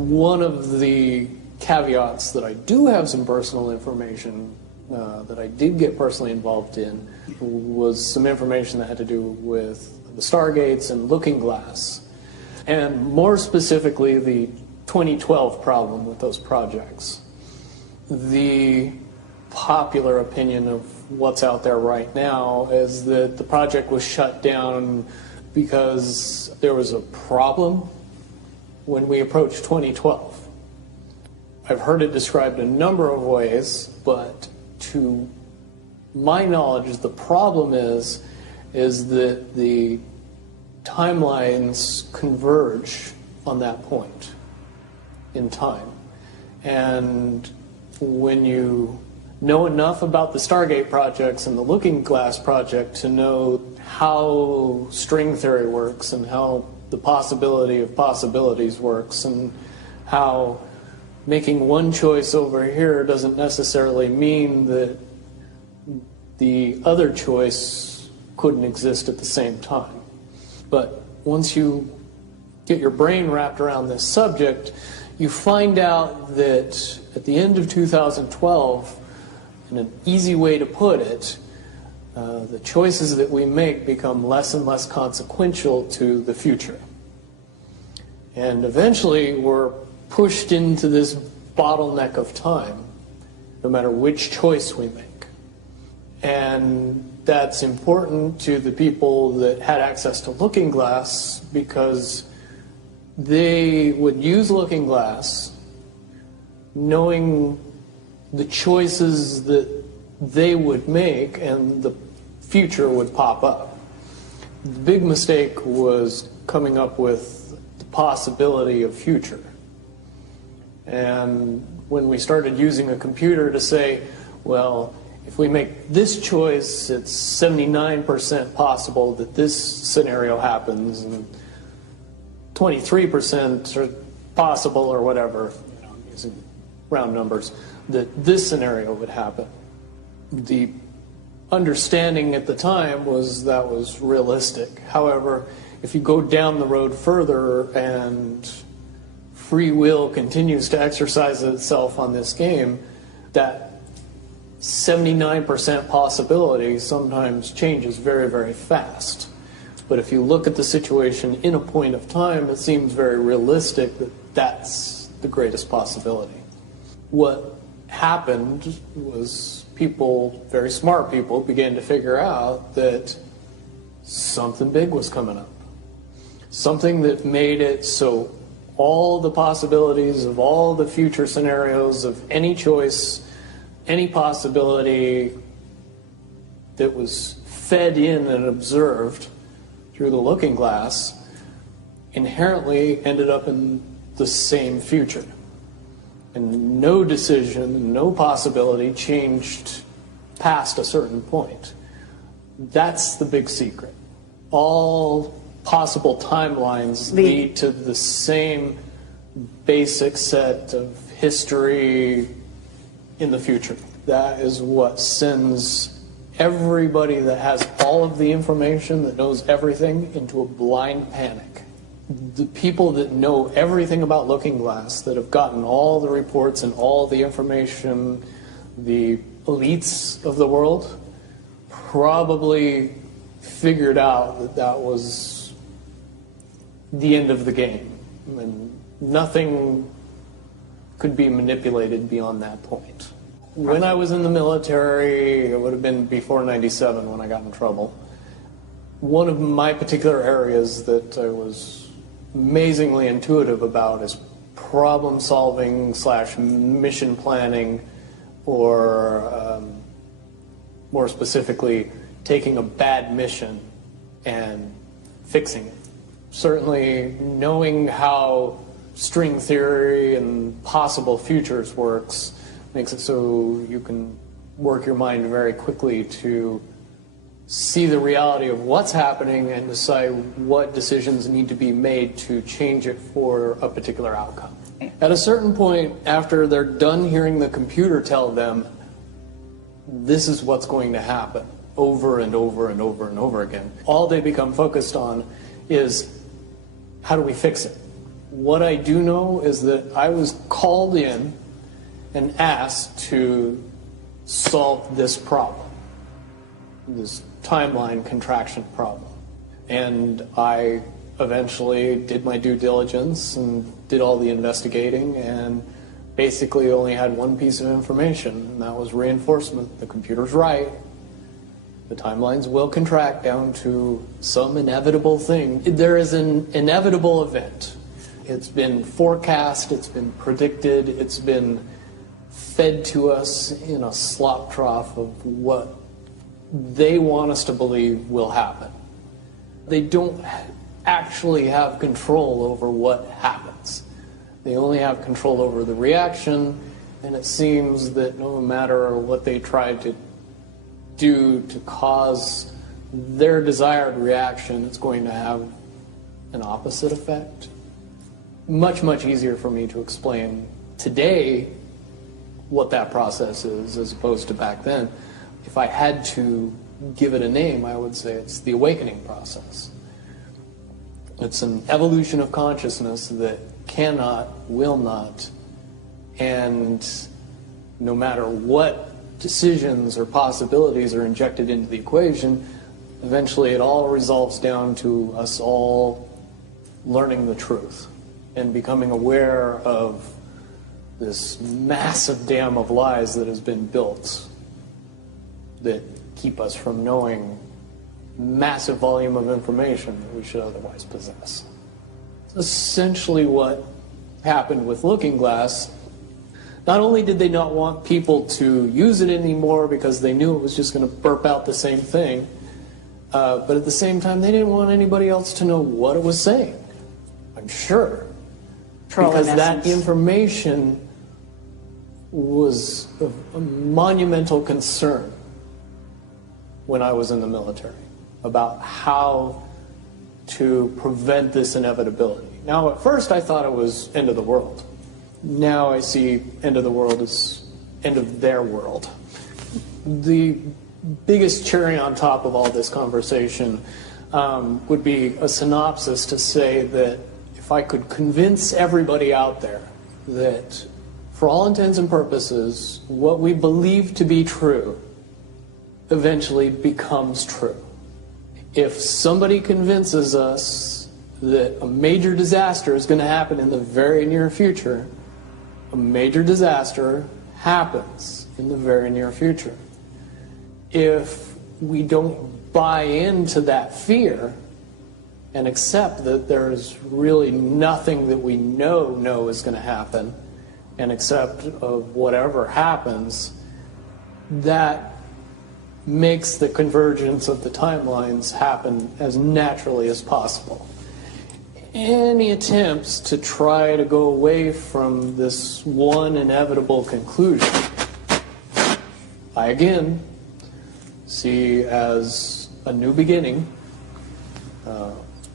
One of the caveats that I do have some personal information that I did get personally involved in was some information that had to do with the Stargates and Looking Glass, and more specifically the 2012 problem with those projects. The popular opinion of what's out there right now is that the project was shut down because there was a problem when we approached 2012. I've heard it described a number of ways, but to my knowledge, the problem is that the timelines converge on that point in time. And when you know enough about the Stargate projects and the Looking Glass project to know how string theory works and how the possibility of possibilities works and how making one choice over here doesn't necessarily mean that the other choice couldn't exist at the same time. But once you get your brain wrapped around this subject, you find out that at the end of 2012, in an easy way to put it, the choices that we make become less and less consequential to the future. And eventually we're pushed into this bottleneck of time, no matter which choice we make. And that's important to the people that had access to Looking Glass because they would use Looking Glass knowing the choices that they would make and the future would pop up. The big mistake was coming up with the possibility of future. And when we started using a computer to say, well, if we make this choice, it's 79% possible that this scenario happens, and 23% are possible, or whatever, using round numbers, that this scenario would happen. The understanding at the time was that was realistic. However, if you go down the road further and free will continues to exercise itself on this game, that 79% possibility sometimes changes very, very fast. But if you look at the situation in a point of time, it seems very realistic that that's the greatest possibility. What happened was people, very smart people, began to figure out that something big was coming up. Something that made it so all the possibilities of all the future scenarios of any choice, any possibility that was fed in and observed through the Looking Glass inherently ended up in the same future. And no decision, no possibility changed past a certain point. That's the big secret. All possible timelines lead to the same basic set of history in the future. That is what sends everybody that has all of the information, that knows everything, into a blind panic. The people that know everything about Looking Glass, that have gotten all the reports and all the information, the elites of the world, probably figured out that that was the end of the game. And nothing could be manipulated beyond that point. When I was in the military, it would have been before '97 when I got in trouble. One of my particular areas that I was amazingly intuitive about is problem solving / mission planning, or more specifically, taking a bad mission and fixing it. Certainly knowing how string theory and possible futures works makes it so you can work your mind very quickly to see the reality of what's happening and decide what decisions need to be made to change it for a particular outcome. At a certain point, after they're done hearing the computer tell them this is what's going to happen over and over and over and over again, all they become focused on is how do we fix it? What I do know is that I was called in and asked to solve this problem, this timeline contraction problem. And I eventually did my due diligence and did all the investigating and basically only had one piece of information, and that was reinforcement. The computer's right. The timelines will contract down to some inevitable thing. There is an inevitable event. It's been forecast, it's been predicted, it's been fed to us in a slop trough of what they want us to believe will happen. They don't actually have control over what happens. They only have control over the reaction, and it seems that no matter what they try to do to cause their desired reaction, it's going to have an opposite effect. Much, much easier for me to explain today what that process is as opposed to back then. If I had to give it a name, I would say it's the awakening process. It's an evolution of consciousness that cannot, will not, and no matter what decisions or possibilities are injected into the equation, eventually it all resolves down to us all learning the truth and becoming aware of this massive dam of lies that has been built that keep us from knowing massive volume of information that we should otherwise possess. Essentially what happened with Looking Glass, not only did they not want people to use it anymore because they knew it was just going to burp out the same thing, but at the same time they didn't want anybody else to know what it was saying, I'm sure. Because that information was a monumental concern when I was in the military about how to prevent this inevitability. Now, at first I thought it was end of the world. Now I see end of the world as end of their world. The biggest cherry on top of all this conversation would be a synopsis to say that if I could convince everybody out there that for all intents and purposes, what we believe to be true eventually becomes true. If somebody convinces us that a major disaster is going to happen in the very near future, a major disaster happens in the very near future. If we don't buy into that fear and accept that there's really nothing that we know is going to happen, and accept of whatever happens, that makes the convergence of the timelines happen as naturally as possible. Any attempts to try to go away from this one inevitable conclusion, I again see as a new beginning,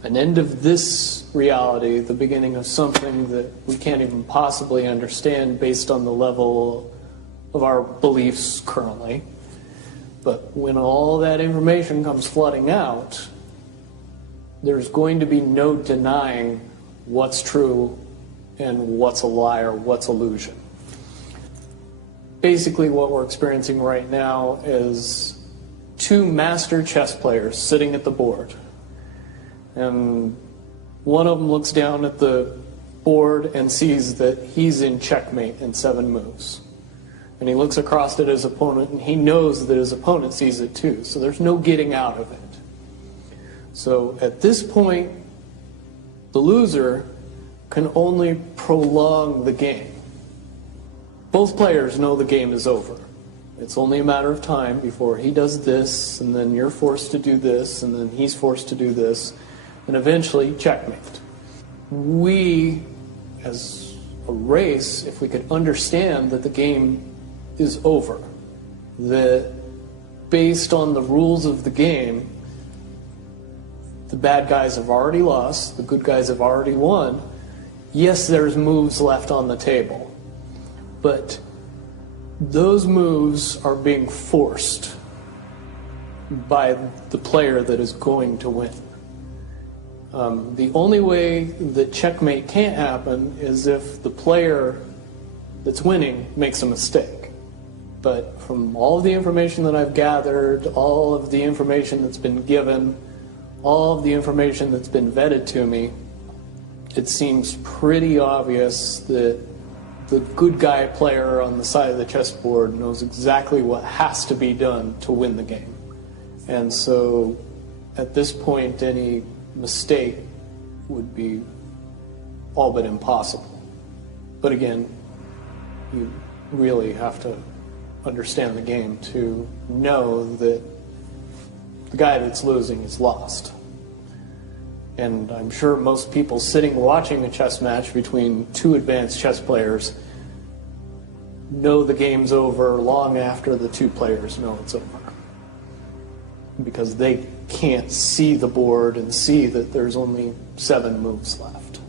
an end of this reality, the beginning of something that we can't even possibly understand based on the level of our beliefs currently. But when all that information comes flooding out, there's going to be no denying what's true and what's a lie or what's illusion. Basically what we're experiencing right now is two master chess players sitting at the board. And one of them looks down at the board and sees that he's in checkmate in 7 moves. And he looks across at his opponent and he knows that his opponent sees it too. So there's no getting out of it. So at this point, the loser can only prolong the game. Both players know the game is over. It's only a matter of time before he does this, and then you're forced to do this, and then he's forced to do this, and eventually checkmate. We, as a race, if we could understand that the game is over, that based on the rules of the game, the bad guys have already lost, the good guys have already won. Yes, there's moves left on the table, but those moves are being forced by the player that is going to win. The only way that checkmate can't happen is if the player that's winning makes a mistake. But from all of the information that I've gathered, all of the information that's been given, all of the information that's been vetted to me, it seems pretty obvious that the good guy player on the side of the chessboard knows exactly what has to be done to win the game. And so at this point, any mistake would be all but impossible. But again, you really have to understand the game to know that the guy that's losing is lost. And I'm sure most people sitting watching a chess match between two advanced chess players know the game's over long after the two players know it's over. Because they can't see the board and see that there's only 7 moves left.